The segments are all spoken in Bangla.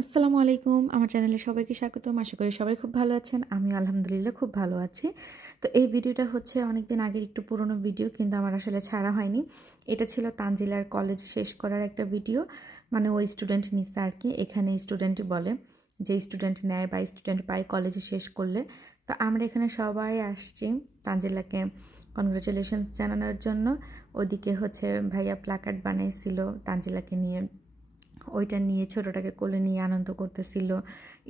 আসসালামু আলাইকুম আমার চ্যানেলে সবাইকে স্বাগতম। আশা করি সবাই খুব ভালো আছেন। আমি আলহামদুলিল্লাহ খুব ভালো আছি। তো এই ভিডিওটা হচ্ছে অনেকদিন আগের একটু পুরনো ভিডিও, কিন্তু আমার আসলে ছাড়া হয়নি। এটা ছিল তানজিলার কলেজ শেষ করার একটা ভিডিও, মানে ওই স্টুডেন্ট নিছে আর কি। এখানে স্টুডেন্টই বলে যে স্টুডেন্ট নেয় বা স্টুডেন্ট পায় কলেজে শেষ করলে। তো আমরা এখানে সবাই আসছি তানজিলাকে কনগ্রাচুলেশনস জানানোর জন্য। ওদিকে হচ্ছে ভাইয়া প্ল্যাকার্ড বানাইছিল তানজিলাকে নিয়ে, ওইটা নিয়ে ছোটোটাকে কোলে নিয়ে আনন্দ করতেছিল।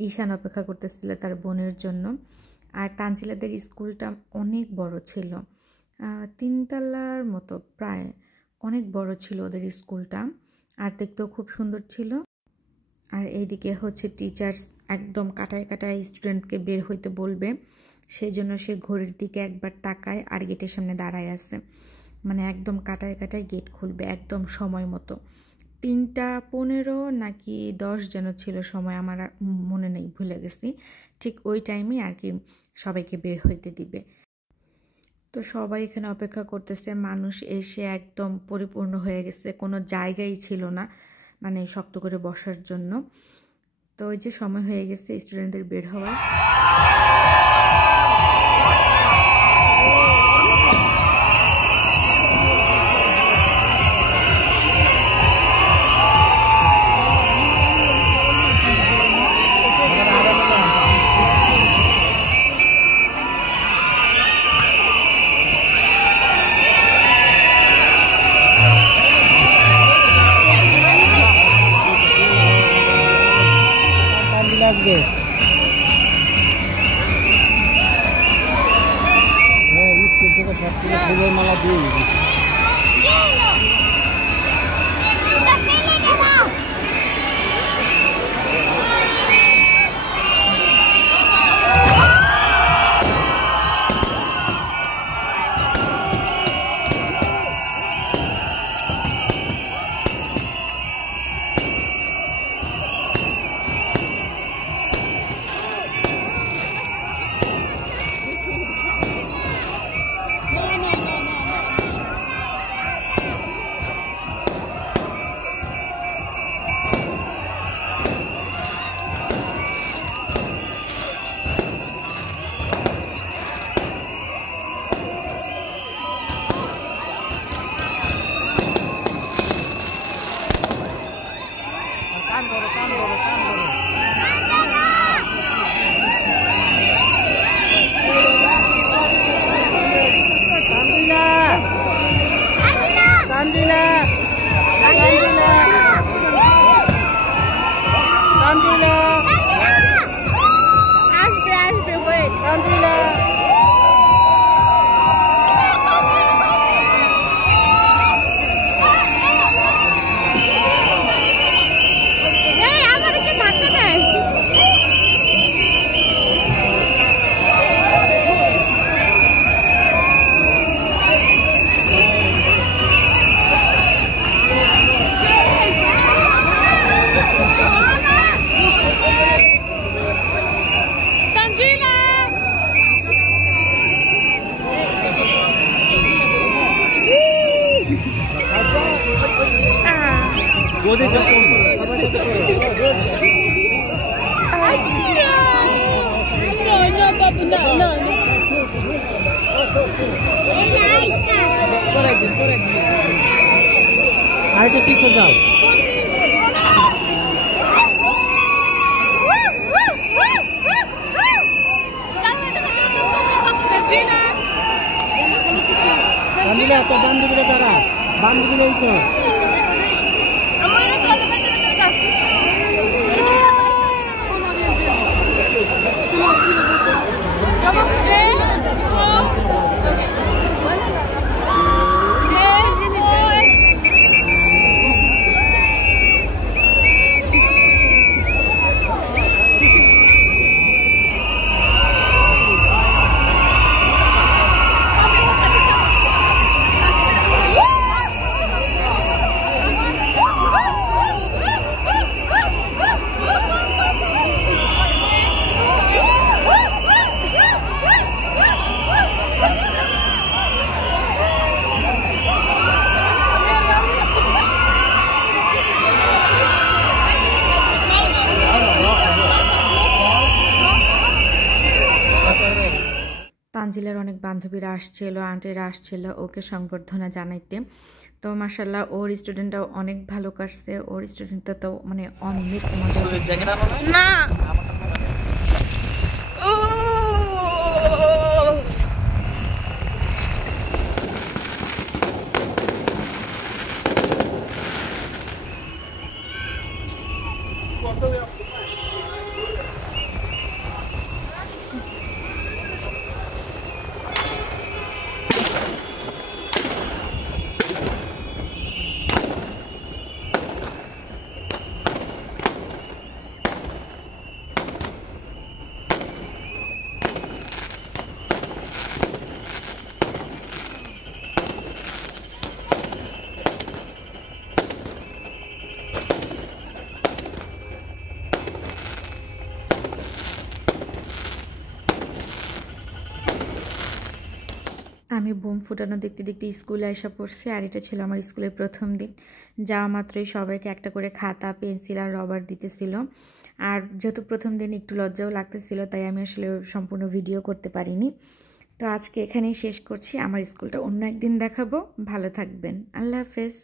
ঈশান অপেক্ষা করতেছিল তার বোনের জন্য। আর তানজিলাদের স্কুলটা অনেক বড় ছিল, 3 তলার মতো প্রায়, অনেক বড় ছিল ওদের স্কুলটা, আর দেখতেও খুব সুন্দর ছিল। আর এইদিকে হচ্ছে টিচার্স একদম কাটায় কাটায় স্টুডেন্টকে বের হইতে বলবে, সেই জন্য সে ঘড়ির দিকে একবার তাকায় আর গেটের সামনে দাঁড়ায় আছে, মানে একদম কাটায় কাটায় গেট খুলবে একদম সময় মতো। 3:15 নাকি 10 যেন ছিল সময়, আমার মনে নেই, ভুলে গেছি। ঠিক ওই টাইমে আর কি সবাইকে বের হইতে দিবে। তো সবাই এখানে অপেক্ষা করতেছে, মানুষ এসে একদম পরিপূর্ণ হয়ে গেছে, কোনো জায়গাই ছিল না মানে শক্ত করে বসার জন্য। তো ওই যে সময় হয়ে গেছে স্টুডেন্টদের বের হওয়ার। ফুলের মালা দিয়ে আরেকটা পিছে যাও। তানজিলা তো বান্ধবীরা তারা বান্ধবীরাই তো তানজিলার অনেক বান্ধবীরা আসছিল, আন্টিরা আসছিল ওকে সংবর্ধনা জানাইতে। তো মাশাআল্লাহ ওর স্টুডেন্টটাও অনেক ভালো কাটছে, ওর স্টুডেন্টটা তো মানে অনেক মজা না। আমি বোম ফুটানো দেখতে দেখতে স্কুলে এসে পড়ছি, আর এটা ছিল আমার স্কুলের প্রথম দিন। যাওয়া মাত্রই সবাইকে একটা করে খাতা, পেন্সিল আর রবার দিতেছিল। আর যেহেতু প্রথম দিন একটু লজ্জাও লাগতেছিল, তাই আমি আসলে সম্পূর্ণ ভিডিও করতে পারিনি। তো আজকে এখানেই শেষ করছি, আমার স্কুলটা অন্য একদিন দেখাবো। ভালো থাকবেন, আল্লাহ হাফেজ।